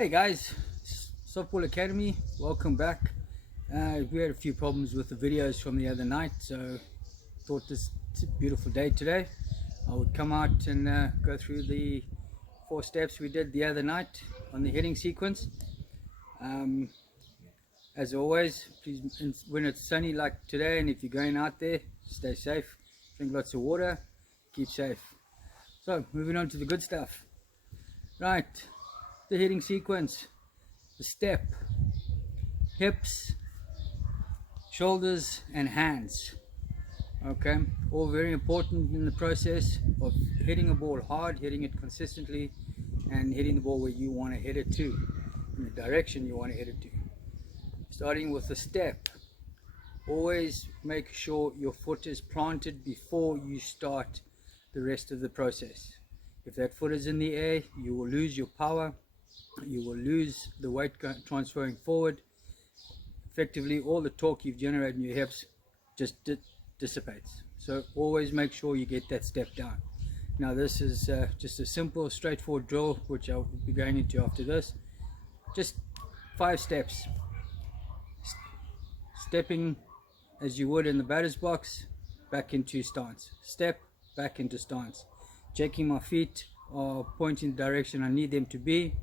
Hey guys, Softball Academy, welcome back. We had a few problems with the videos from the other night, so thought it's a beautiful day today. I would come out and go through the 4 steps we did the other night on the hitting sequence. As always, please, when it's sunny like today, and if you're going out there, stay safe, drink lots of water, keep safe. So moving on to the good stuff. Right, the hitting sequence, the step, hips, shoulders and hands. Okay, all very important in the process of hitting a ball hard, hitting it consistently, and hitting the ball where you want to hit it to, in the direction you want to hit it to. Starting with the step, always make sure your foot is planted before you start the rest of the process. If that foot is in the air, you will lose your power, you will lose the weight transferring forward. Effectively, all the torque you've generated in your hips just dissipates. So always make sure you get that step down. Now this is just a simple, straightforward drill, which I'll be going into after this. Just 5 steps. Stepping as you would in the batter's box, back into stance. Step, back into stance. Checking my feet are pointing the direction I need them to be.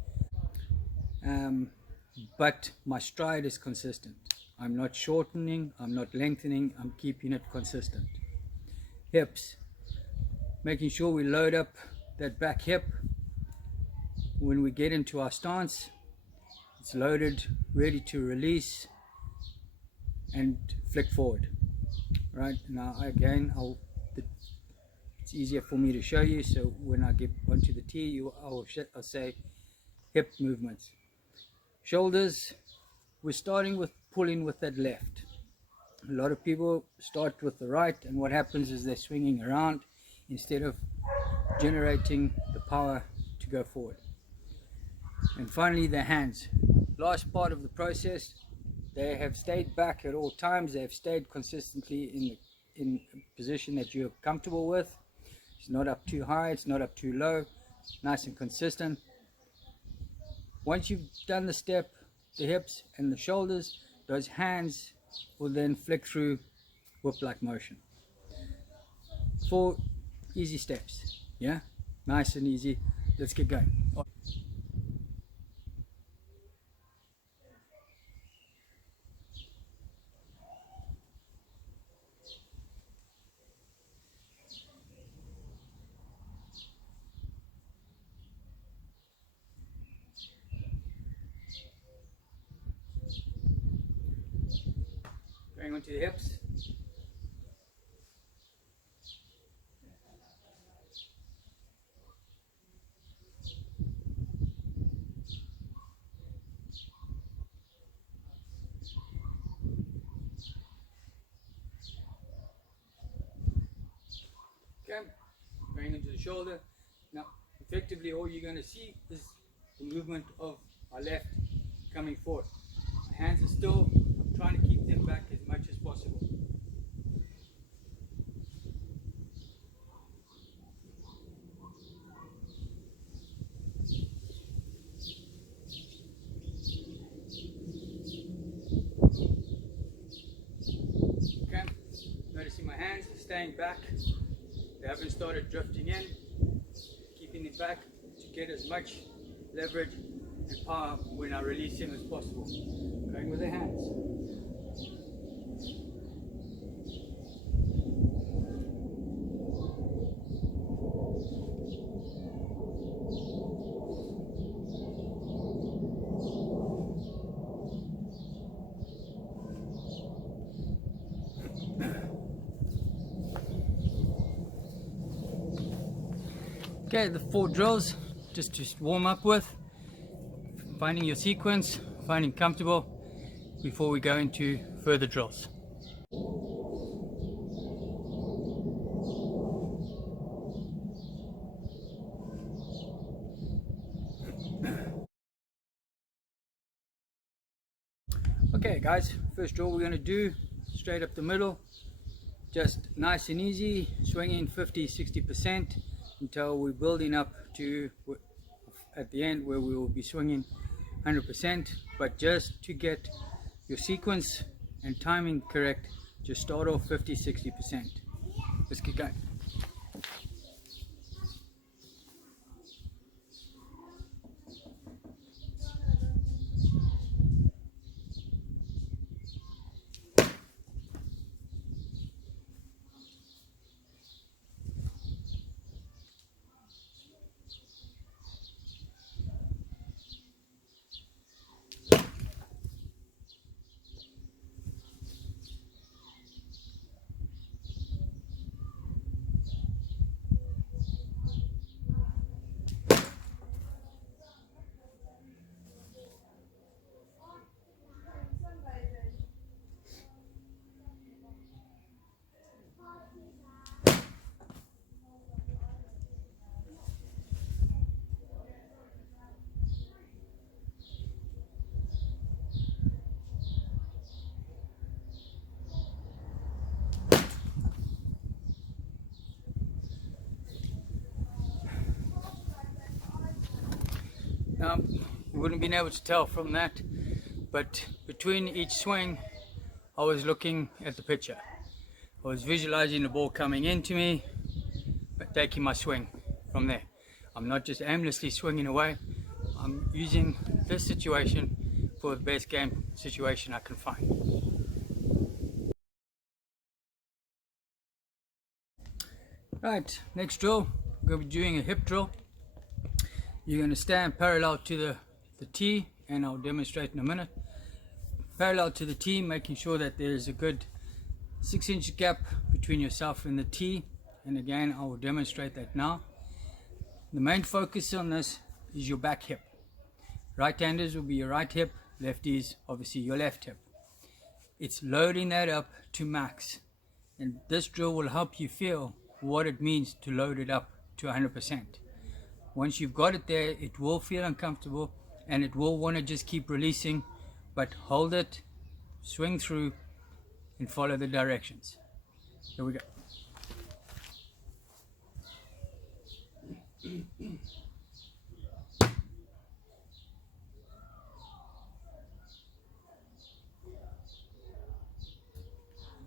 But my stride is consistent. I'm not shortening, I'm not lengthening, I'm keeping it consistent. Hips, making sure we load up that back hip. When we get into our stance, it's loaded, ready to release and flick forward. Right, now again, it's easier for me to show you, so when I get onto the tee, I'll say hip movements. Shoulders, we're starting with pulling with that left. A lot of people start with the right, and what happens is they're swinging around instead of generating the power to go forward. And finally, the hands. Last part of the process, they have stayed back at all times. They have stayed consistently in a position that you're comfortable with. It's not up too high, it's not up too low, nice and consistent. Once you've done the step, the hips and the shoulders, those hands will then flick through whip-like motion. 4 easy steps, yeah? Nice and easy. Let's get going. Going onto the hips. Okay, going into the shoulder. Now, effectively, all you're going to see is the movement of our left coming forward. My hands are still, I'm trying to keep them back as much as possible. Okay, noticing my hands staying back. They haven't started drifting in, keeping it back to get as much leverage and power when I release him as possible. Going with the hands. Okay, the 4 drills just to warm up with, finding your sequence, finding comfortable before we go into further drills. Okay guys, first drill we're going to do straight up the middle, just nice and easy, swinging 50-60% until we're building up to at the end where we will be swinging 100%, but just to get your sequence and timing correct, just start off 50-60%. Let's get going. Now, you wouldn't have been able to tell from that, but between each swing, I was looking at the pitcher. I was visualizing the ball coming into me, but taking my swing from there. I'm not just aimlessly swinging away. I'm using this situation for the best game situation I can find. Right, next drill, we're going to be doing a hip drill. You're going to stand parallel to the tee, and I'll demonstrate in a minute. Parallel to the tee, making sure that there's a good 6-inch gap between yourself and the tee, and again I will demonstrate that now. The main focus on this is your back hip. Right-handers will be your right hip, lefties obviously your left hip. It's loading that up to max, and this drill will help you feel what it means to load it up to 100%. Once you've got it there, it will feel uncomfortable and it will want to just keep releasing, but hold it, swing through, and follow the directions. Here we go.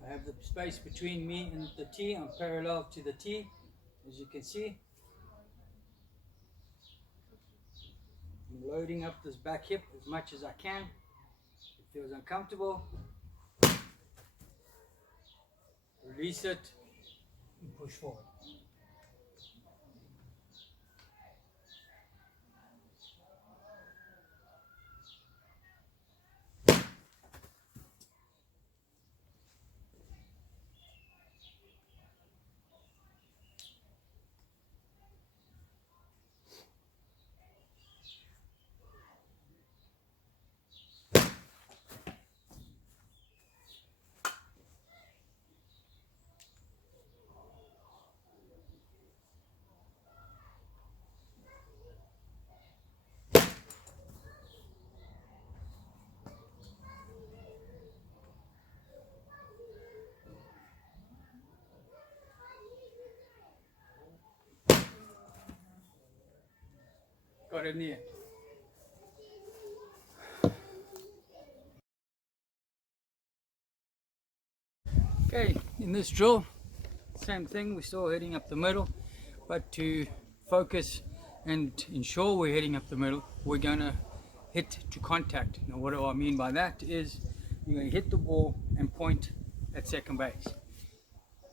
I have the space between me and the tee. I'm parallel to the tee, as you can see. I'm loading up this back hip as much as I can. It feels uncomfortable. Release it and push forward. Got it in the end. Okay, in this drill, same thing, we're still heading up the middle, but to focus and ensure we're heading up the middle, we're going to hit to contact. Now what do I mean by that is you're going to hit the ball and point at second base.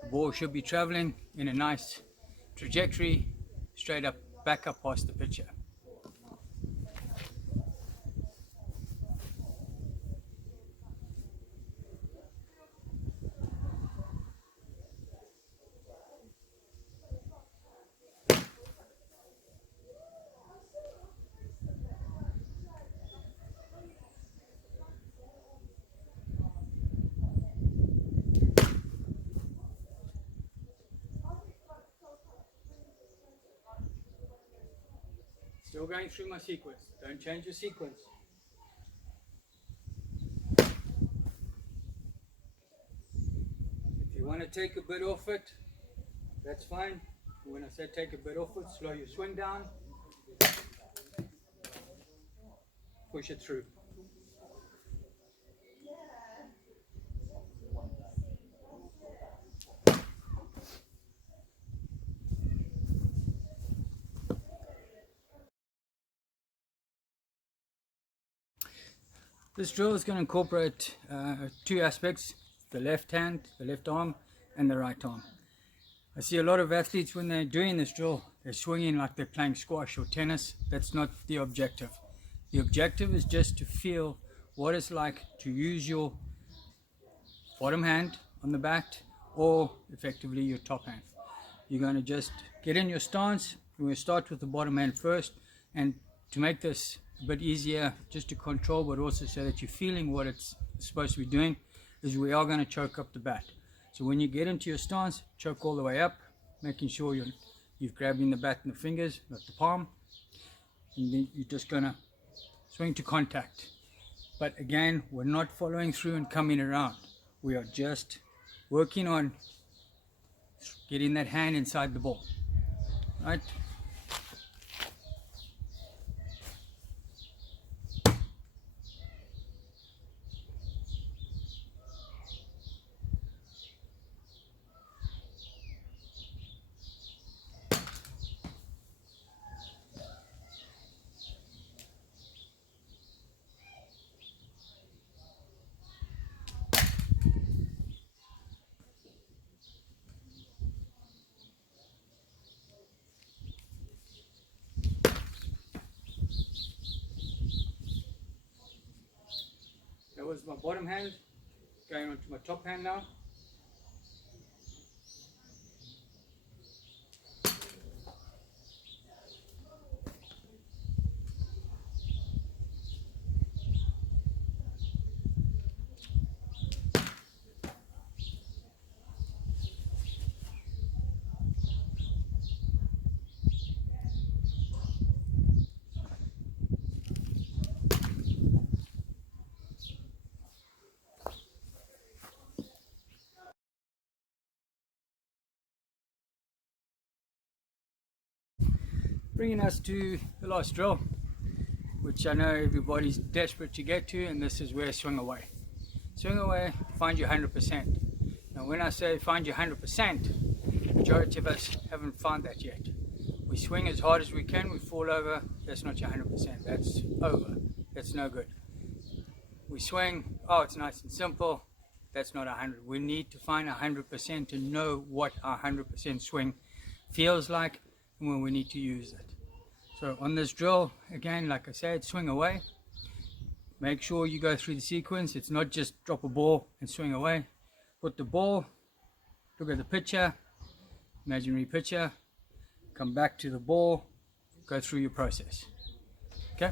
The ball should be traveling in a nice trajectory straight up, back up past the pitcher. Still going through my sequence. Don't change your sequence. If you want to take a bit off it, that's fine. When I say take a bit off it, slow your swing down. push it through. This drill is going to incorporate two aspects: the left hand, the left arm, and the right arm. I see a lot of athletes when they're doing this drill, they're swinging like they're playing squash or tennis. That's not the objective. The objective is just to feel what it's like to use your bottom hand on the bat, or effectively your top hand. You're going to just get in your stance. We're going to start with the bottom hand first, and to make this a bit easier just to control, but also so that you're feeling what it's supposed to be doing, is we are going to choke up the bat. So when you get into your stance, choke all the way up, making sure you're grabbing the bat in the fingers, not the palm, and then you're just going to swing to contact. But again, we're not following through and coming around. We are just working on getting that hand inside the ball, right? That was my bottom hand, going on to my top hand now. Bringing us to the last drill, which I know everybody's desperate to get to, and this is where swing away. Swing away, find your 100%. Now when I say find your 100%, majority of us haven't found that yet. We swing as hard as we can, we fall over, that's not your 100%, that's over, that's no good. We swing, oh it's nice and simple, that's not 100. We need to find 100% to know what our 100% swing feels like and when we need to use it. So on this drill, again, like I said, swing away. Make sure you go through the sequence. It's not just drop a ball and swing away. Put the ball, look at the pitcher, imaginary pitcher, come back to the ball, go through your process. Okay?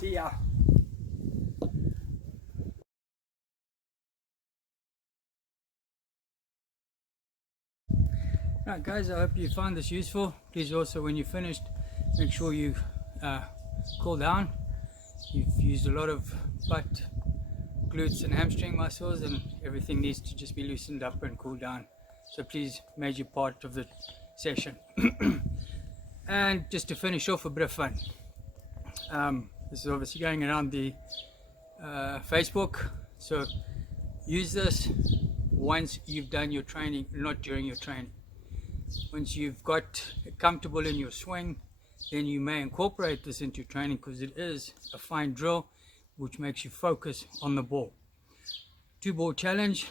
See ya. Right guys, I hope you found this useful. Please also, when you're finished, make sure you cool down. You've used a lot of butt, glutes and hamstring muscles, and everything needs to just be loosened up and cool down. So please, major part of the session. And just to finish off, a bit of fun. This is obviously going around the Facebook, so use this once you've done your training, not during your training. Once you've got comfortable in your swing, then you may incorporate this into training, because it is a fine drill which makes you focus on the ball. 2-ball challenge,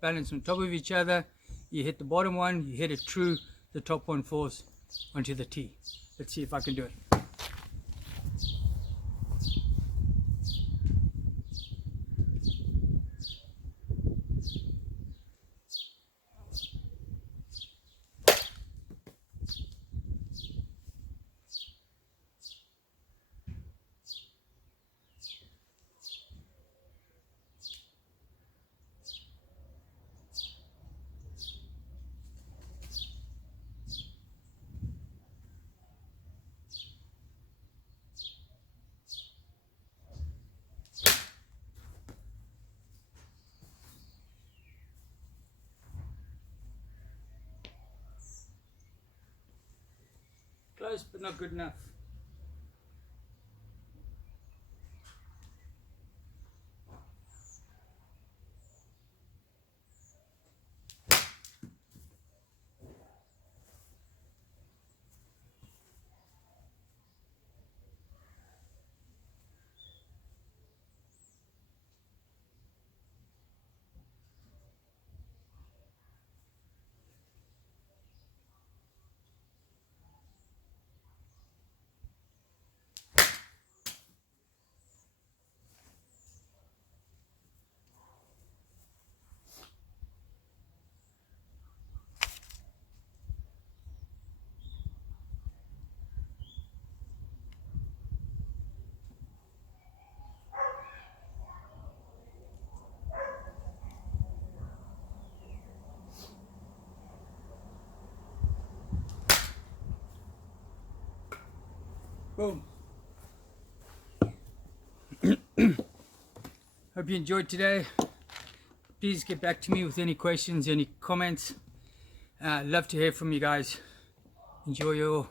balance on top of each other. You hit the bottom one, you hit it true, the top one falls onto the tee. Let's see if I can do it. Close, but not good enough. Boom. Hope you enjoyed today. Please get back to me with any questions, any comments. Love to hear from you guys. Enjoy your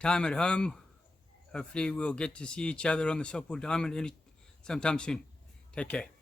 time at home. Hopefully we'll get to see each other on the softball diamond sometime soon. Take care.